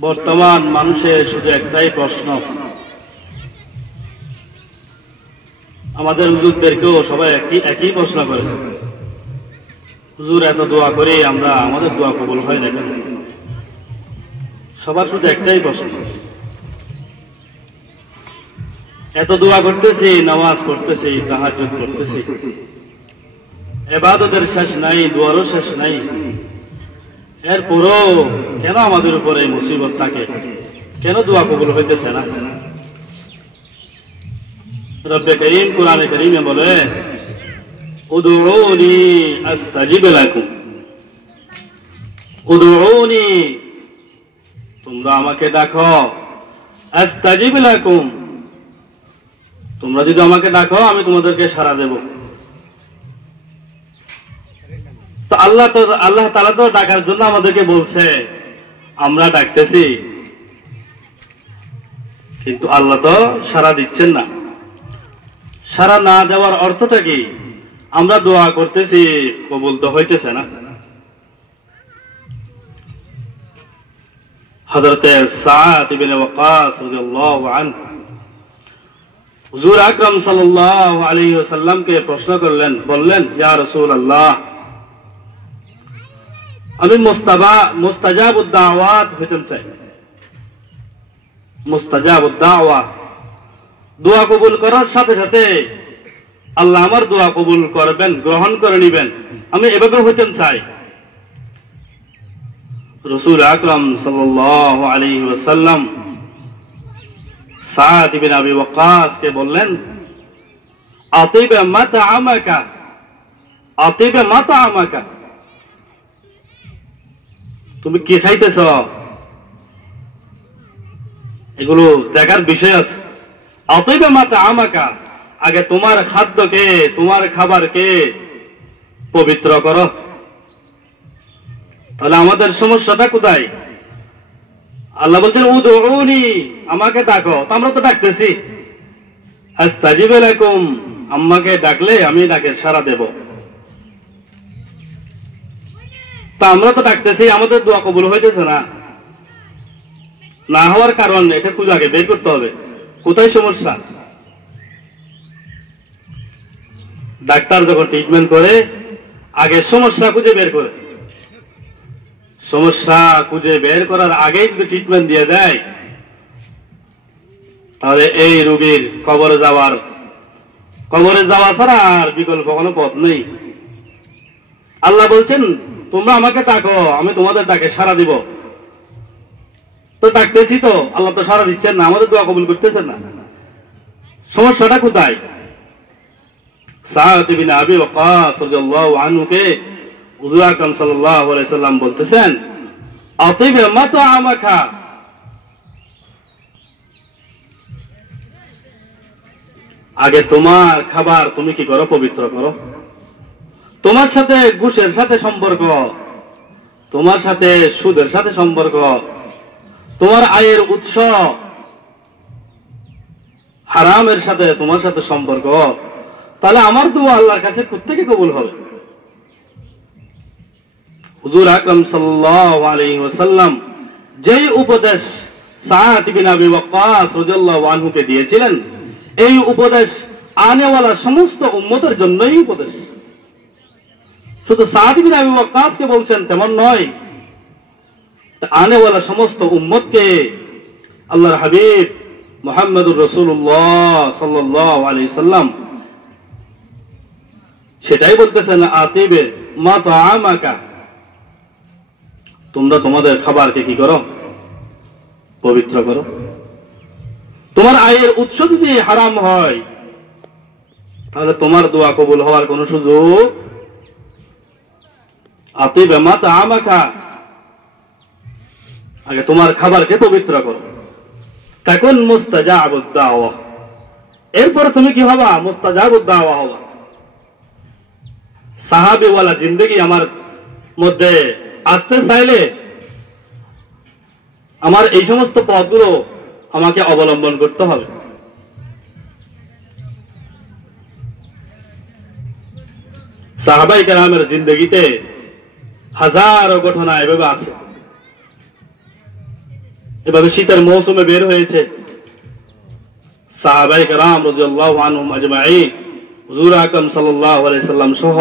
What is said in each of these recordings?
বর্তমান মানুষের শুধু একটাই প্রশ্ন, আমাদের হুজুরদেরকেও সবাই একই প্রশ্ন করে, হুজুর এত দোয়া করে আমরা আমাদের দোয়া কবুল হয় না কেন? সবার শুধু একটাই প্রশ্ন। এত দোয়া করতেছি, নামাজ পড়তেছি, তাহাজ্জুদ করতেছি, ইবাদতের শেষ নাই, দোয়ারও শেষ নাই, এরপরও কেন আমাদের উপরে মুসিবত থাকে? কেন দোয়া কবুল হইতেছে না? রব্বে করিম কুরআনে কারীমে বলে, উদউনি আস্তাজিব লাকুম, উদউনি, তোমরা আমাকে ডাকো, আস্তাজিব লাকুম, তোমরা যদি আমাকে ডাকো আমি তোমাদেরকে সাড়া দেব। তো আল্লাহ তাআলা তো ডাকার জন্য আমাদেরকে বলছে, আমরা ডাকতেছি, কিন্তু আল্লাহ তো সাড়া দিচ্ছেন না। সাড়া না দেওয়ার অর্থটা কি? আমরা দোয়া করতেছি, কবুল তো হইতেছে না। হযরতে সাদ ইবনে ওয়াক্কাস রাদিয়াল্লাহু আনহু হুজুর আকরাম সাল্লাল্লাহু আলাইহি ওয়াসাল্লামকে প্রশ্ন করলেন, বললেন, ইয়া রাসূলুল্লাহ, আমি মুস্তাজাবুদ দাওয়াত হইতে চাই। মুস্তাজাবুদ দাওয়া, দোয়া কবুল করার সাথে সাথে আল্লাহ আমার দোয়া কবুল করবেন, গ্রহণ করে নেবেন, আমি এভাবে হইতে চাই। রাসূল আকরাম সাল্লাল্লাহু আলাইহি ওয়াসাল্লাম সাদ ইবনে আবি ওয়াক্কাস কে বললেন, আতিব মাতআমাকা, আতিব মাতআমাকা, তুমি কি খাইতেছ এগুলো দেখার বিষয় আছে। আতিব মাতআমাকা, আগে তোমার খাদ্যকে, তোমার খাবারকে পবিত্র করো। তাহলে আমাদের সমস্যাটা কোথায়? আল্লাহ বলছেন, উদউনি, আমাকে ডাকো, তো আমরা তো ডাকতেছি, আস্তাজিব লাকুম, আমাকে ডাকলে আমি ডাকে সাড়া দেব। তা আমরা তো ডাকতেছি, আমাদের দোয়া কবুল হইতেছে না। না হওয়ার কারণ এটা খুঁজে আগে বের করতে হবে, কোথায় সমস্যা। ডাক্তার যখন ট্রিটমেন্ট করে, আগে সমস্যা খুঁজে বের করে, সমস্যা খুঁজে বের করার আগেই যদি ট্রিটমেন্ট দিয়ে দেয়, তাহলে এই রোগীর কবরে যাওয়া ছাড়া আর বিকল্প কোনো পথ নেই। আল্লাহ বলছেন, তোমরা আমাকে ডাকো, আমি তোমাদের ডাকে সাড়া দিব। তো ডাকতেছি তো, আল্লাহ তো সাড়া দিচ্ছেন না, আমাদের দোয়া কবুল করতেছেন না। সমস্যাটা কোথায়? সাদ ইবনে আবি ওয়াক্কাস রাদিয়াল্লাহু আনহুকে হুজুর আকরাম সাল্লাল্লাহু আলাইহি সাল্লাম বলতেছেন, আতিব মাতআমাকা, আগে তোমার খাবার তুমি কি করো? পবিত্র করো। তোমার সাথে ঘুষের সাথে সম্পর্ক, তোমার সাথে সুদের সাথে সম্পর্ক, তোমার আয়ের উৎস হারামের সাথে তোমার সাথে সম্পর্ক, তাহলে আমার দোয়া আল্লাহর কাছে কোত্থেকে কবুল হবে? হুজুর আকরাম সাল্লাল্লাহু আলাইহি ওয়াসাল্লাম যেই উপদেশ সাদ ইবনে আবি ওয়াক্কাস রাদিয়াল্লাহু আনহুকে দিয়েছিলেন, এই উপদেশ আনেওয়ালা সমস্ত উম্মতের জন্যই উপদেশ। শুধু সাদ ইবনে আবি ওয়াক্কাসকে বলছেন তেমন নয়, আনেওয়ালা সমস্ত উম্মতকে আল্লাহর হাবিব মুহাম্মদুর রাসূলুল্লাহ সাল্লাল্লাহু আলাইহি সাল্লাম সেটাই বলতেছেন, আতিবে মাতআমাকা, তোমরা তোমাদের খাবারকে কি করো? পবিত্র করো। তোমার আয়ের উৎস যদি হারাম হয়, তাহলে তোমার দোয়া কবুল হওয়ার কোন সুযোগ। আতিবে মাতআমাকা, আগে তোমার খাবারকে পবিত্র করো। তাকুন মুস্তাজাবুদ দাওয়া, এরপরে তুমি কি হবা? মুস্তাজাবুদ দাওয়া হবা। সাহাবীওয়ালা জিন্দেগি আমার মধ্যে আসতে চাইলে আমার এই সমস্ত পথগুলো আমাকে অবলম্বন করতে হবে। সাহাবায়ে কেরামের জিন্দেগিতে হাজারো ঘটনা এভাবে আছে। এভাবে শীতের মৌসুমে বের হয়েছে সাহাবায়ে কেরাম রাদিয়াল্লাহু আনহুম আজমাইন, হুজুর আকরাম সাল্লাল্লাহু আলাইহি সাল্লাম সহ।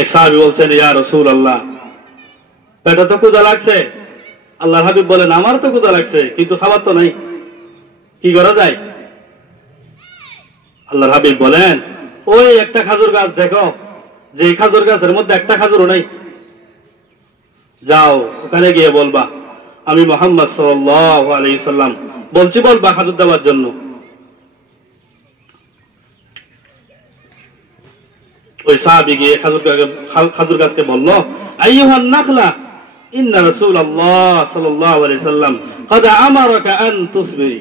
এক সাহাবী বলছেন, ইয়া রাসূলুল্লাহ, পেটে তো ক্ষুধা লাগছে। আল্লাহর হাবিব বলেন, আমার তো ক্ষুধা লাগছে, কিন্তু খাবার তো নাই, কি করা যায়? আল্লাহর হাবিব বলেন, ওই একটা খাজুর গাছ দেখো, যে খাজুর গাছের মধ্যে একটা খাজুরও নাই, যাও ওখানে গিয়ে বলবা আমি মুহাম্মদ সাল্লাল্লাহু আলাইহি সাল্লাম বলছি, বলবা খাজুর দেওয়ার জন্য। ওই সাহাবী গিয়ে খাজুর গাছকে বলল, আইয়ুহান নাখলা ইন্না রাসূলুল্লাহ সাল্লাল্লাহু আলাইহি সাল্লাম ক্বাদ আমারাকা আন তুসবিরি।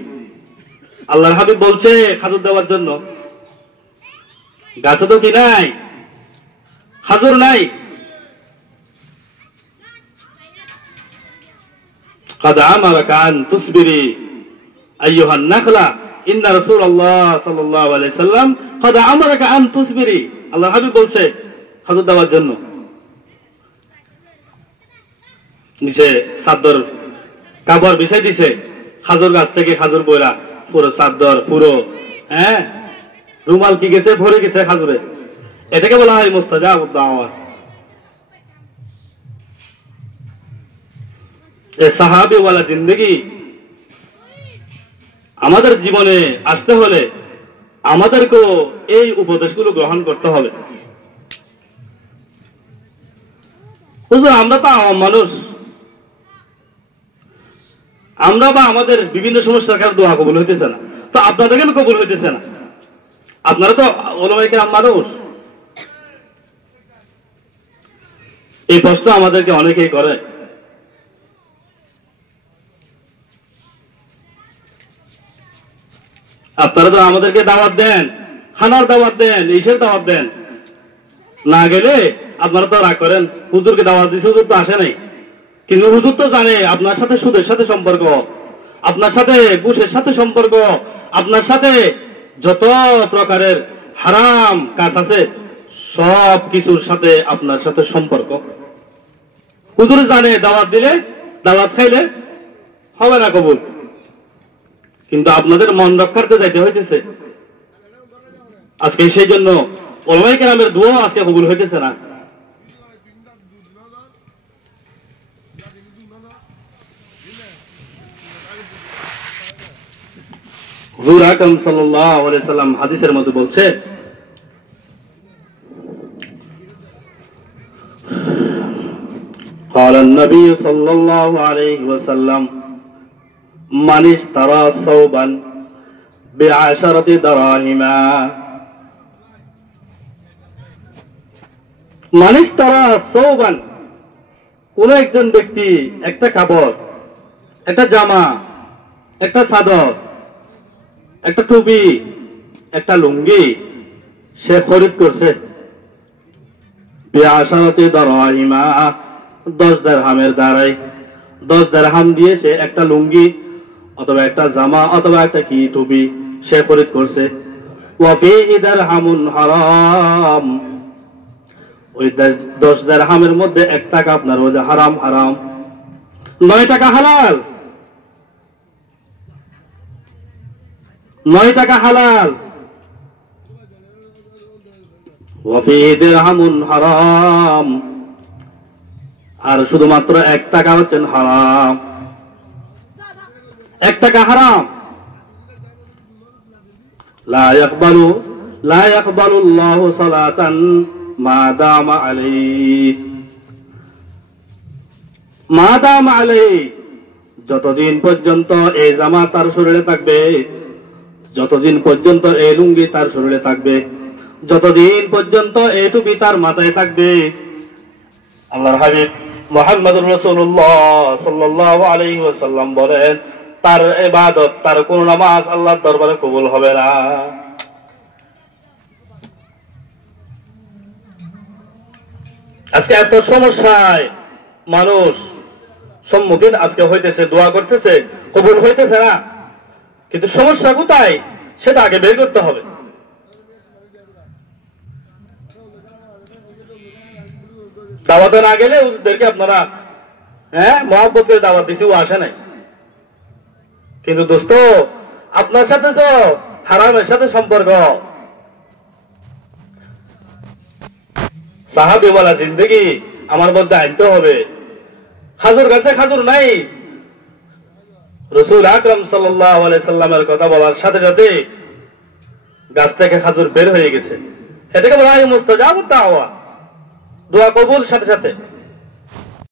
আল্লাহর হাবিব বলছে খাজুর দেওয়ার জন্য, গাছে তো কি নাই, খাজুর নাই। ক্বাদ আমারাকা আন তুসবিরি আইয়ুহান নাখলা ইন্না রাসূলুল্লাহ সাল্লাল্লাহু আলাইহি সাল্লাম ক্বাদ আমারাকা আন তুসবিরি। আল্লাহর হাবিব বলছে খাজুর দেওয়ার জন্য। নিচে চাদর কাপড় বিছাই দিছে, খাজুর গাছ থেকে খাজুর বইরা পুরো চাদর, পুরো রুমাল কি গেছে, ভরে গেছে খাজুরে। এটাকে বলা হয় মুস্তাজাবুদ দাওয়া। এই সাহাবীওয়ালা জিন্দেগি আমাদের জীবনে আসতে হলে আমাদেরকেও এই উপদেশগুলো গ্রহণ করতে হবে। হুজুর, আমরা তো আওয়াম মানুষ, আমরা বা আমাদের বিভিন্ন সমস্যার কারণে দোয়া কবুল হইতেছে না, তো আপনাদের কেন কবুল হইতেছে না? আপনারা তো ওলামায়ে কেরাম মানুষ। এই প্রশ্ন আমাদেরকে অনেকেই করে। আপনারা তো আমাদেরকে দাওয়াত দেন, খানার দাওয়াত দেন, ইসের দাওয়াত দেন, না গেলে আপনারা তো রাগ করেন, হুজুরকে দাওয়াত দিচ্ছে, হুজুর তো আসে নাই। কিন্তু হুজুর তো জানে আপনার সাথে সুদের সাথে সম্পর্ক, আপনার সাথে ঘুষের সাথে সম্পর্ক, আপনার সাথে যত প্রকারের হারাম কাজ আছে সব কিছুর সাথে আপনার সাথে সম্পর্ক। হুজুর জানে দাওয়াত দিলে, দাওয়াত খাইলে হবে না কবুল, কিন্তু আপনাদের মন রক্ষার্থে যাইতে হইতেছে। আজকে সেই জন্য ওলামায়ে কেরামের দোয়া আজকে কবুল হইতেছে না। হুজুর আকরাম সাল্লাল্লাহু আলাইহি সাল্লাম হাদিসের মধ্যে বলছে, قال النبي صلى الله عليه وسلم من اشترى ثوبا بعشرة دراهم من اشترى ثوبا, কোন একজন ব্যক্তি একটা কাপড়, একটা জামা, একটা চাদর, একটা টুপি, একটা লুঙ্গি সে খরিদ করছে, বিআশারাতি দারহিমা, 10 দিরহামের দ্বারাই, 10 দিরহাম দিয়ে সে একটা লুঙ্গি অথবা একটা জামা অথবা একটা কি টুপি সে খরিদ করছে। ওয়া ফিহি দিরহামুন হারাম, ওই 10 দিরহামের মধ্যে 1 টাকা আপনার ওই যে হারাম, হারাম 9 টাকা হালাল, 9 টাকা হালাল। ওয়া ফিহি দিরহামুন হারাম, আর শুধুমাত্র 1 টাকা হচ্ছেন হারাম, 1 টাকা হারাম। লা ইয়াকবালু আল্লাহু সালাতান মা দামা আলাইহি, যতদিন পর্যন্ত এই জামা তার শরীরে থাকবে, যতদিন পর্যন্ত এই লুঙ্গি তার শরীরে থাকবে, যতদিন পর্যন্ত এই টুপি তার মাথায় থাকবে। আল্লাহর হাবিব মুহাম্মদুর রাসূলুল্লাহ সাল্লাল্লাহু আলাইহি ওয়াসাল্লাম বলেন, তার ইবাদত, তার কোন নামাজ আল্লাহর দরবারে কবুল হবে না। আজকে এত সমস্যায় মানুষ সম্মুখীন আজকে হইতেছে, দোয়া করতেছে, কবুল হইতেছে না, কিন্তু সমস্যা কোথায় সেটা আগে বের করতে হবে। দাওয়াতে না গেলে হুজুরদেরকে আপনারা মহব্বত করে দাওয়াত দিছি, ও আসে নাই। কিন্তু দোস্ত, আপনার সাথে তো হারামের সাথে সম্পর্ক। সাহাবীওয়ালা জিন্দেগি আমার মধ্যে আনতে হবে। খাজুর গাছে খাজুর নাই, রাসূল আকরাম সাল্লাল্লাহু আলাইহি সাল্লামের কথা বলার সাথে সাথে গাছ থেকে খাজুর বের হয়ে গেছে। এটাকে বলা হয় মুস্তাজাবুদ দাওয়া, দোয়া কবুল সাথে সাথে।